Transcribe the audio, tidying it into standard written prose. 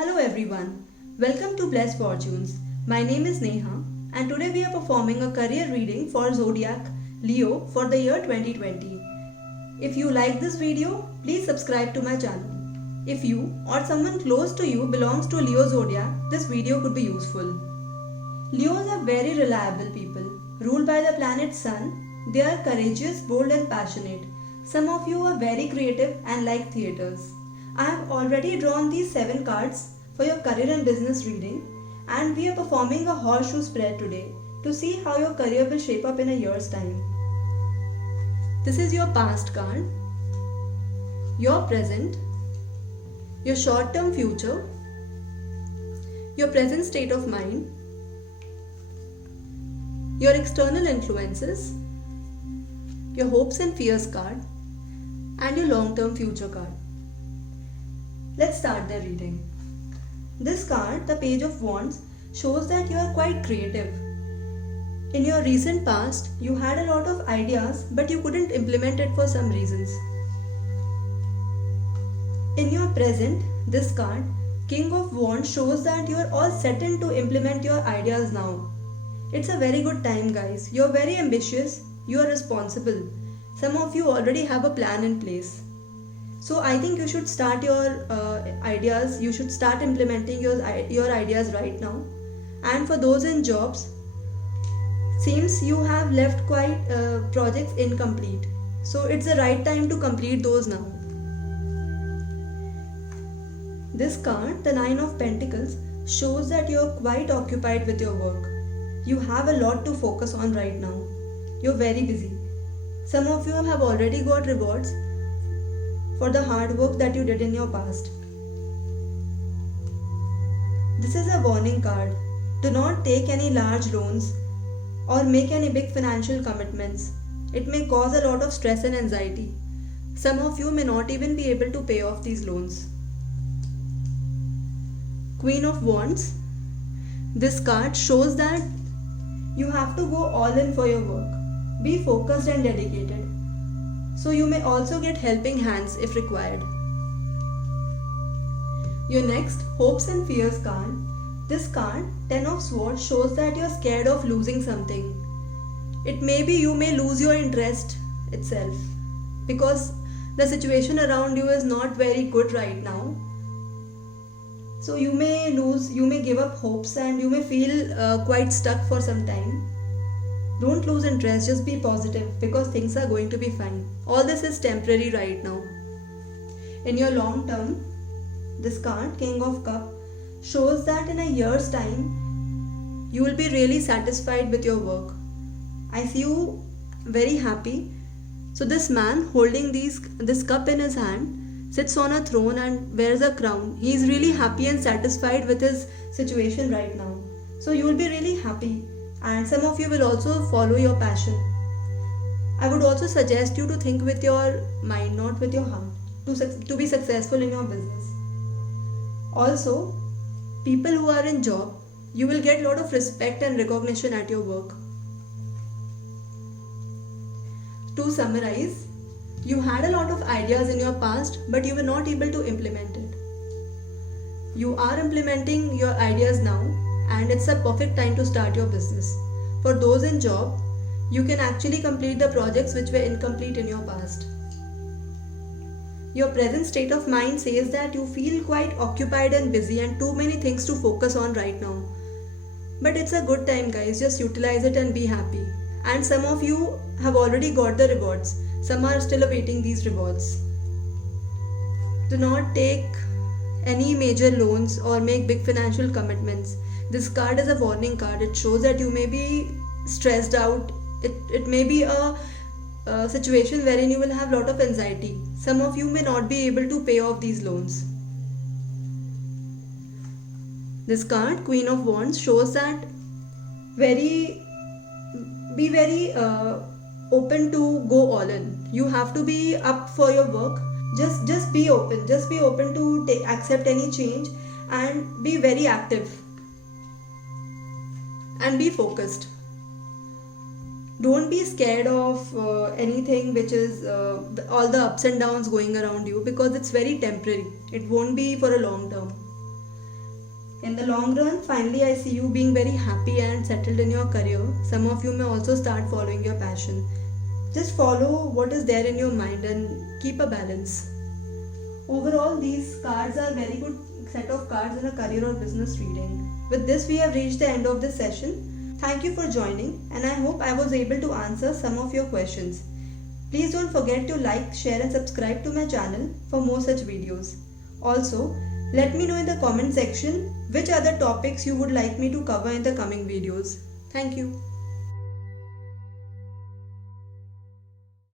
Hello everyone, welcome to Blessed Fortunes. My name is Neha and today we are performing a career reading for Zodiac Leo for the year 2020. If you like this video, please subscribe to my channel. If you or someone close to you belongs to Leo Zodiac, this video could be useful. Leos are very reliable people. Ruled by the planet Sun, they are courageous, bold and passionate. Some of you are very creative and like theatres. I have already drawn these 7 cards for your career and business reading, and we are performing a horseshoe spread today to see how your career will shape up in a year's time. This is your past card, your present, your short-term future, your present state of mind, your external influences, your hopes and fears card, and your long-term future card. Let's start the reading. This card, the Page of Wands, shows that you are quite creative. In your recent past, you had a lot of ideas but you couldn't implement it for some reasons. In your present, this card, King of Wands, shows that you are all set in to implement your ideas now. It's a very good time, guys. You're very ambitious, you are responsible. Some of you already have a plan in place. So I think you should start your ideas, you should start implementing your ideas right now. And for those in jobs, seems you have left quite projects incomplete. So it's the right time to complete those now. This card, the Nine of Pentacles, shows that you're quite occupied with your work. You have a lot to focus on right now. You're very busy. Some of you have already got rewards for the hard work that you did in your past. This is a warning card. Do not take any large loans or make any big financial commitments. It may cause a lot of stress and anxiety. Some of you may not even be able to pay off these loans. Queen of Wands. This card shows that you have to go all in for your work. Be focused and dedicated. So you may also get helping hands if required. Your next hopes and fears card. This card, Ten of Swords, shows that you are scared of losing something. It may be you may lose your interest itself because the situation around you is not very good right now. So you may give up hopes and you may feel quite stuck for some time. Don't lose interest, just be positive because things are going to be fine. All this is temporary right now. In your long term, this card, King of Cups, shows that in a year's time, you will be really satisfied with your work. I see you very happy. So this man holding this cup in his hand sits on a throne and wears a crown. He is really happy and satisfied with his situation right now. So you will be really happy. And some of you will also follow your passion. I would also suggest you to think with your mind, not with your heart, to be successful in your business. Also, people who are in job, you will get a lot of respect and recognition at your work. To summarize, you had a lot of ideas in your past, but you were not able to implement it. You are implementing your ideas now, and it's a perfect time to start your business. For those in job, you can actually complete the projects which were incomplete in your past. Your present state of mind says that you feel quite occupied and busy and too many things to focus on right now. But it's a good time, guys, just utilize it and be happy. And some of you have already got the rewards. Some are still awaiting these rewards. Do not take any major loans or make big financial commitments. This card is a warning card. It shows that you may be stressed out. It may be a situation wherein you will have a lot of anxiety. Some of you may not be able to pay off these loans. This card, Queen of Wands, shows that be very open to go all in. You have to be up for your work. Just be open. Just be open to accept any change and be very active. And be focused. Don't be scared of anything which is all the ups and downs going around you because it's very temporary. It won't be for a long term. In the long run, finally, I see you being very happy and settled in your career. Some of you may also start following your passion. Just follow what is there in your mind and keep a balance. Overall, these cards are very good set of cards in a career or business reading. With this, we have reached the end of this session. Thank you for joining, and I hope I was able to answer some of your questions. Please don't forget to like, share and subscribe to my channel for more such videos. Also, let me know in the comment section which other topics you would like me to cover in the coming videos. Thank you.